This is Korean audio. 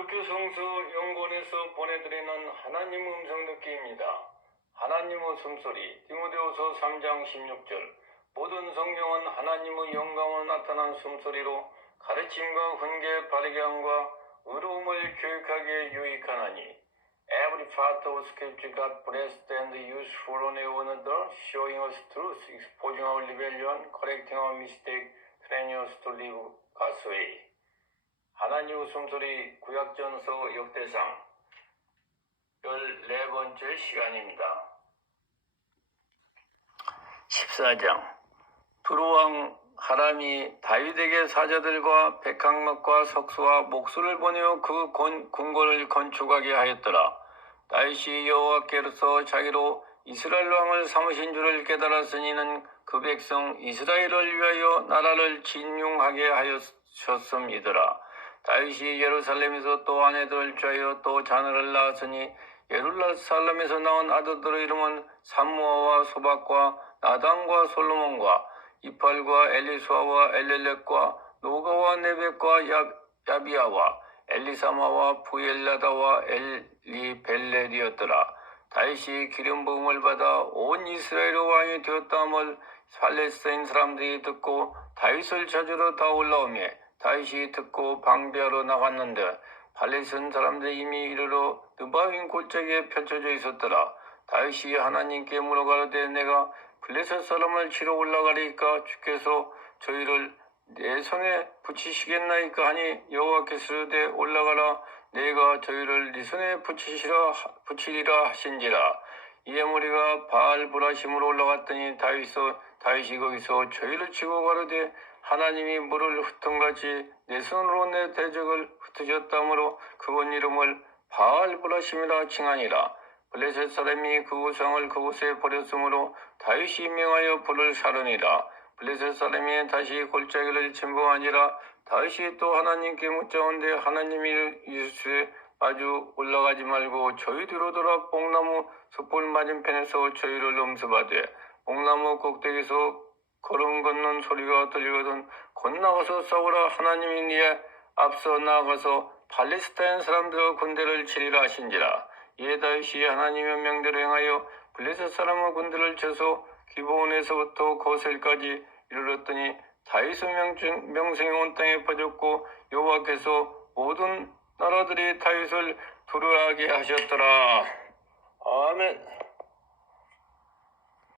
기독교 성서 연구원에서 보내드리는 하나님 음성 듣기입니다. 하나님의 숨소리 디모데후서 3장 16절 모든 성경은 하나님의 영광으로 나타난 숨소리로 가르침과 훈계 바르게 함과 의로움을 교육하기에 유익하나니 Every part of scripture got blessed and useful on another, showing us truth, exposing our rebellion, correcting our mistake, training us to live God's way. 하나님의 숨소리 구약전서 역대상 14번째 시간입니다. 14장 두루왕 하람이 다윗에게 사자들과 백항목과 석수와 목수를 보내어 그 건- 궁궐을 건축하게 하였더라. 다윗이 여호와께로서 자기로 이스라엘 왕을 삼으신 줄을 깨달았으니는 그 백성 이스라엘을 위하여 나라를 진용하게 하였었음이더라. 다윗이 예루살렘에서 또 아내들을 취하여 또 자녀를 낳았으니 예루살렘에서 나온 아들들의 이름은 삼무아와 소박과 나단과 솔로몬과 이팔과 엘리수아와 엘렐렉과 노가와 네벡과 야, 야비아와 엘리사마와 부엘라다와 엘리벨렐이었더라. 다윗이 기름 부음을 받아 온 이스라엘 왕이 되었다함을 팔레스타인 사람들이 듣고 다윗을 찾으러 다 올라오며 다윗이 듣고 방비하러 나갔는데 팔레스타인 사람들이 이미 이르러 느바윈 골짜기에 펼쳐져 있었더라. 다윗이 하나님께 물어가로되 내가 블레셋 사람을 치러 올라가리까 주께서 저희를 내 손에 붙이시겠나이까 하니 여호와께서 이르되 올라가라 내가 저희를 네 손에 붙이시라 붙이리라 하신지라 이에 무리가 바알 브라심으로 올라갔더니 다윗서 다윗이 거기서 저희를 치고 가로되 하나님이 물을 흩은같이 내 손으로 내 대적을 흩으셨다므로 그곳 이름을 바알 브라심이라 칭하니라. 블레셋 사람이 그 우상을 그곳에 버렸으므로 다윗이 명하여 불을 사르니라. 블레셋 사람이 다시 골짜기를 침범하니라. 다윗이 또 하나님께 묻자온데 하나님이 이르시되 마주 올라가지 말고 저희 뒤로 돌아 뽕나무 숯불 맞은편에서 저희를 음습하되 뽕나무 꼭대기에서 걸음 걷는 소리가 들리거든 곧 나가서 싸우라 하나님이 니에 앞서 나아가서 팔레스타인 사람들과 군대를 치리라 하신지라. 이에 다윗이 하나님의 명대로 행하여 블레셋 사람의 군대를 쳐서 기브온에서부터 거셀까지 이르렀더니 다윗의 명중- 명성이 온 땅에 퍼졌고 여호와께서 모든 나라들이 다윗을 두려워하게 하셨더라. 아멘.